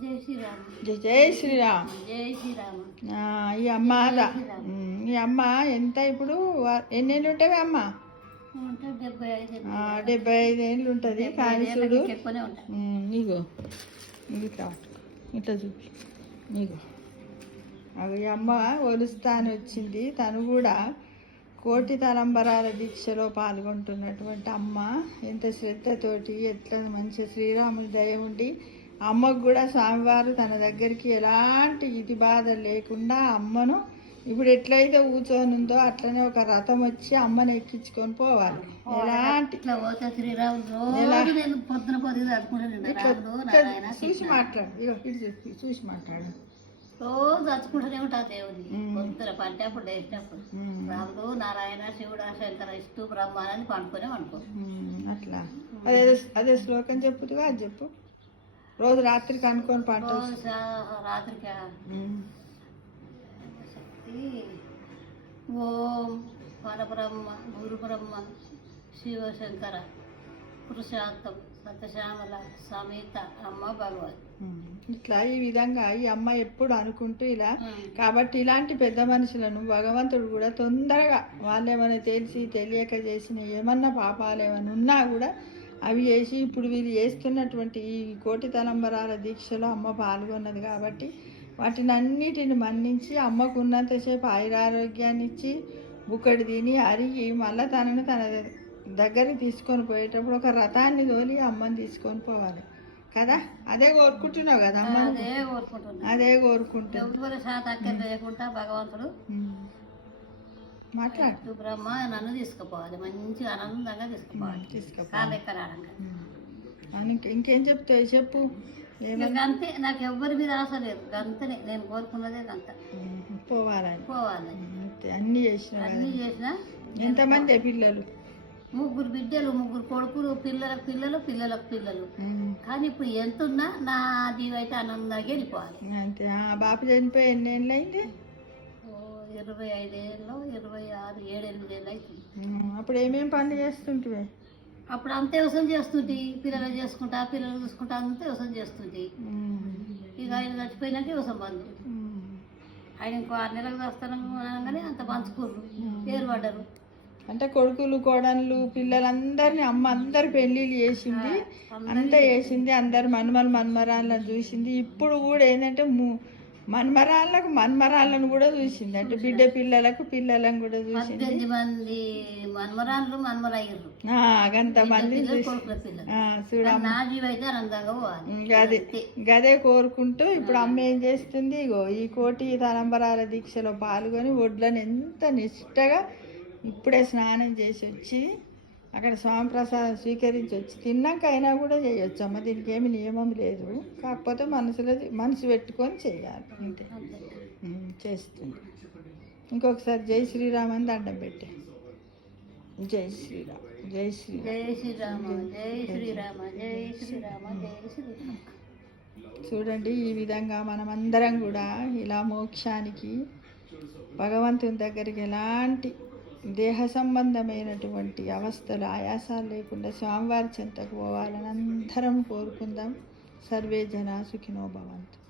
జై శ్రీరామ్. జై శ్రీరామ్. జై శ్రీరామ్. ఈ అమ్మ ఈ అమ్మ ఎంత ఇప్పుడు ఎన్నేళ్ళు ఉంటాయి అమ్మ? 75 ఏళ్ళు ఉంటుంది. కానీ చూడు నీకు ఇట్లా ఇట్లా చూపి నీకు అవి అమ్మ ఒలుస్తా అని వచ్చింది. తను కూడా కోటి తలంబరాల దీక్షలో పాల్గొంటున్నటువంటి అమ్మ ఎంత శ్రద్ధతోటి ఎట్లా మంచి శ్రీరాముని దయ ఉండి అమ్మకు కూడా స్వామివారు తన దగ్గరికి ఎలాంటి ఇది బాధ లేకుండా అమ్మను ఇప్పుడు ఎట్లయితే కూర్చొనుందో అట్లనే ఒక రథం వచ్చి అమ్మని ఎక్కించుకొని పోవాలి. ఎలాంటి చూసి మాట్లాడు, ఇటు చూసి మాట్లాడు. రోజు చచ్చుకుంటూనే ఉంటా దేవుని పొద్దున పడ్డప్పుడు లేచినప్పుడు రాముడు నారాయణ శివుడు శంకర ఇష్టు బ్రహ్మానని పండుకొనే పండుకో. అట్లా అదే శ్లోకం చెప్పుతుగా అది చెప్పు. రోజు రాత్రికి అనుకొని పాట రాత్రికి ఓం పరబ్రహ్మ గురుబ్రహ్మ శివశంకర పురుషార్థం సత్యశ్యామల సమేత అమ్మ భగవత్. ఇట్లా ఈ విధంగా ఈ అమ్మ ఎప్పుడు అనుకుంటూ ఇలా కాబట్టి ఇలాంటి పెద్ద మనుషులను భగవంతుడు కూడా తొందరగా వాళ్ళు ఏమైనా తెలిసి తెలియక చేసిన ఏమన్నా పాపాలు ఏమైనా ఉన్నా కూడా అవి చేసి ఇప్పుడు వీళ్ళు చేస్తున్నటువంటి ఈ కోటి తలంబరాల దీక్షలో అమ్మ పాల్గొన్నది కాబట్టి వాటిని అన్నిటిని మన్నించి అమ్మకు ఉన్నంతసేపు ఆయురారోగ్యాన్ని ఇచ్చి బుక్కడి తిని అరిగి మళ్ళీ తనను తన దగ్గరికి తీసుకొని పోయేటప్పుడు ఒక రథాన్ని తోలి అమ్మని తీసుకొని పోవాలి కదా. అదే కోరుకుంటున్నావు కదా అమ్మ? అదే కోరుకుంటున్నా. భగవంతుడు మాట్లాడు. బ్రహ్మ నన్ను తీసుకుపోవాలి, మంచిగా ఆనందంగా తీసుకుపోవాలి. ఇంకేం చెప్తావు చెప్పు. అంతే, నాకు ఎవ్వరి మీద ఆశ లేదు. అంతనే నేను కోరుకున్నదే అంత పోవాలని అన్ని చేసిన. ఎంతమంది పిల్లలు? 3 బిడ్డలు, 3 కొడుకులు, పిల్లలకు పిల్లలు, పిల్లలకు పిల్లలు. కానీ ఇప్పుడు ఎంతున్నా నా దీవైతే ఆనందంగా వెళ్ళిపోవాలి. అంతే. బాపు చనిపోయి ఎన్నేళ్ళు అయింది? 25 ఏళ్ళు, 26, 7-8 ఏళ్ళు అవుతుంది. అప్పుడు ఏమేమి పనులు చేస్తుంటే? అప్పుడు అంతే వసూలు చేస్తుంటే పిల్లలు చేసుకుంటా, పిల్లలు చూసుకుంటా అంతే వసూలు చేస్తుంటే. ఇక ఆయన చచ్చిపోయినాకే వసం బంధు. ఆయన ఇంకో 6 నెలలకు వస్తాను అనగానే అంత పంచుకోరు, పేరు పడ్డారు. అంటే కొడుకులు కోడళ్ళు పిల్లలందరినీ అమ్మ అందరు పెళ్ళిళ్ళు చేసింది, అంతా చేసింది. అందరు మన్మరాళ్ళని చూసింది. ఇప్పుడు కూడా ఏంటంటే మన్మరాళ్ళను కూడా చూసింది. అంటే బిడ్డ పిల్లలకు పిల్లలను కూడా చూసింది. 18 మంది మన్మరాళ్ళు మన్మరయ్యారు. అంతమంది గదే కోరుకుంటూ ఇప్పుడు అమ్మ ఏం చేస్తుంది? ఇగో ఈ కోటి తలంబరాల దీక్షలో పాల్గొని ఒడ్లను ఎంత నిష్టగా ఇప్పుడే స్నానం చేసి వచ్చి అక్కడ స్వామి ప్రసాదం స్వీకరించి వచ్చి తిన్నాక అయినా కూడా చేయొచ్చు అమ్మ. దీనికి ఏమి నియమం లేదు. కాకపోతే మనసు పెట్టుకొని చేయాలి అంతే. చేస్తుంది. ఇంకొకసారి జై శ్రీరామ్ అని దండం పెట్టే. జై శ్రీరామ్, జై శ్రీరామ్, జై శ్రీరామ, జై శ్రీరామ, జై శ్రీరామ, జై శ్రీరామ. చూడండి, ఈ విధంగా మనమందరం కూడా ఇలా మోక్షానికి భగవంతుని దగ్గరికి ఎలాంటి దేహ సంబంధమైనటువంటి అవస్థలు ఆయాసాలు లేకుండా స్వామివారి చెంతకు పోవాలని అందరం కోరుకుందాం. సర్వే జనా సుఖినో భవంతు.